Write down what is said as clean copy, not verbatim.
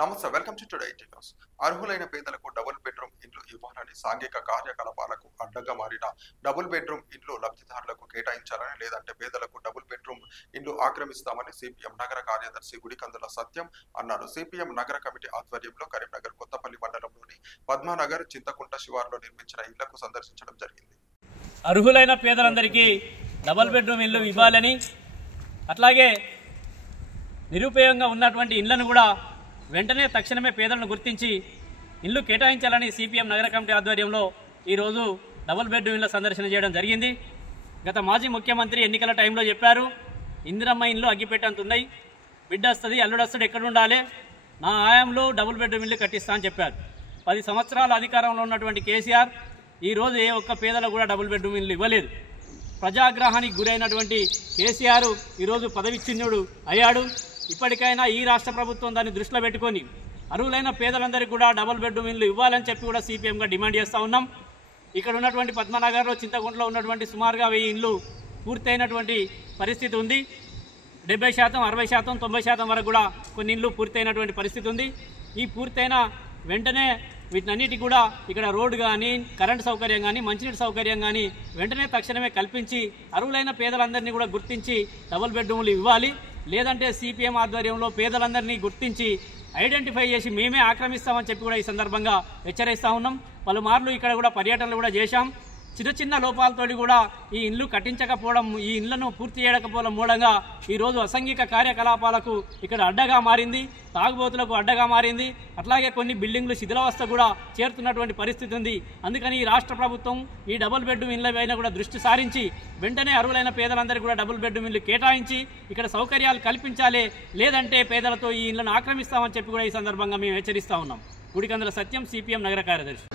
నమస్తే, welcome to today IT news. అర్హులైన పేదలకు డబుల్ బెడ్రూమ్ ఇండ్లు ఇవ్వాలని, సాంఘిక కార్యకలాపాలకు అడ్డంగా మారిన డబుల్ బెడ్రూమ్ ఇండ్లు లబ్ధిదారులకు కేటాయించాలని, లేదంటే పేదలకు డబుల్ బెడ్రూమ్ ఇండ్లు ఆక్రమిస్తామని సిపిఎం నగర కార్యదర్శి గుడికందుల సత్యం అన్నారు. సిపిఎం నగర కమిటీ ఆధ్వర్యంలో కరీంనగర్ కొత్తపల్లి మండలంలోని పద్మానగర్ చింతకుంట శివారులో నిర్మించిన ఇళ్లకు సందర్శించడం జరిగింది. అర్హులైన పేదలందరికీ డబుల్ బెడ్రూమ్ ఇల్లు ఇవ్వాలని, అట్లాగే నిరుపయోగంగా ఉన్నటువంటి ఇళ్లను కూడా వెంటనే తక్షణమే పేదలను గుర్తించి ఇల్లు కేటాయించాలని సిపిఎం నగర కమిటీ ఆధ్వర్యంలో ఈరోజు డబుల్ బెడ్రూమ్ ఇళ్ల సందర్శన చేయడం జరిగింది. గత మాజీ ముఖ్యమంత్రి ఎన్నికల టైంలో చెప్పారు, ఇందిరమ్మ ఇల్లు అగ్గిపెట్టంత ఉన్నాయి, బిడ్డ వస్తుంది అల్లుడు వస్తాడు ఎక్కడ ఉండాలి, నా ఆయంలో డబుల్ బెడ్రూమ్ ఇల్లు కట్టిస్తా అని చెప్పారు. 10 సంవత్సరాల అధికారంలో ఉన్నటువంటి కేసీఆర్ ఈరోజు ఏ ఒక్క పేదలకు కూడా డబుల్ బెడ్రూమ్ ఇల్లు ఇవ్వలేదు. ప్రజాగ్రహానికి గురైనటువంటి కేసీఆర్ ఈరోజు పదవిచ్ఛిన్నుడు అయ్యాడు. ఇప్పటికైనా ఈ రాష్ట్ర ప్రభుత్వం దాన్ని దృష్టిలో పెట్టుకొని అర్హులైన పేదలందరికీ కూడా డబుల్ బెడ్రూమ్ ఇల్లు ఇవ్వాలని చెప్పి కూడా సిపిఎంగా డిమాండ్ చేస్తూ ఉన్నాం. ఇక్కడ ఉన్నటువంటి పద్మనగర్లో చింతకుంటలో ఉన్నటువంటి సుమారుగా 1000 ఇండ్లు పూర్తయినటువంటి పరిస్థితి ఉంది. 70%, 60%, 90% వరకు కూడా కొన్ని ఇండ్లు పూర్తయినటువంటి పరిస్థితి ఉంది. ఈ పూర్తయిన వెంటనే వీటన్నిటికి కూడా ఇక్కడ రోడ్డు కానీ, కరెంటు సౌకర్యం కానీ, మంచినీటి సౌకర్యం కానీ వెంటనే తక్షణమే కల్పించి అర్హులైన పేదలందరినీ కూడా గుర్తించి డబుల్ బెడ్రూమ్లు ఇవ్వాలి. లేదంటే సిపిఎం ఆధ్వర్యంలో పేదలందరినీ గుర్తించి ఐడెంటిఫై చేసి మేమే ఆక్రమిస్తామని చెప్పి కూడా ఈ సందర్భంగా హెచ్చరిస్తూ ఉన్నాం. పలుమార్లు ఇక్కడ కూడా పర్యటనలు కూడా చేశాం. చిన్న లోపాలతో కూడా ఈ ఇండ్లు కట్టించకపోవడం, ఈ ఇండ్లను పూర్తి చేయకపోవడం మూలంగా ఈరోజు అసాంఘిక కార్యకలాపాలకు ఇక్కడ అడ్డగా మారింది, తాగుబోతులకు అడ్డగా మారింది. అట్లాగే కొన్ని బిల్డింగ్లు శిథిలావస్థ కూడా చేరుతున్నటువంటి పరిస్థితి ఉంది. అందుకని ఈ రాష్ట్ర ప్రభుత్వం ఈ డబుల్ బెడ్రూమ్ ఇళ్ల పైన కూడా దృష్టి సారించి వెంటనే అర్హులైన పేదలందరికీ కూడా డబుల్ బెడ్రూమ్ ఇల్లు కేటాయించి ఇక్కడ సౌకర్యాలు కల్పించాలి. లేదంటే పేదలతో ఈ ఇళ్లను ఆక్రమిస్తామని చెప్పి కూడా ఈ సందర్భంగా మేము హెచ్చరిస్తా ఉన్నాం. గుడికందుల సత్యం, సిపిఎం నగర కార్యదర్శి.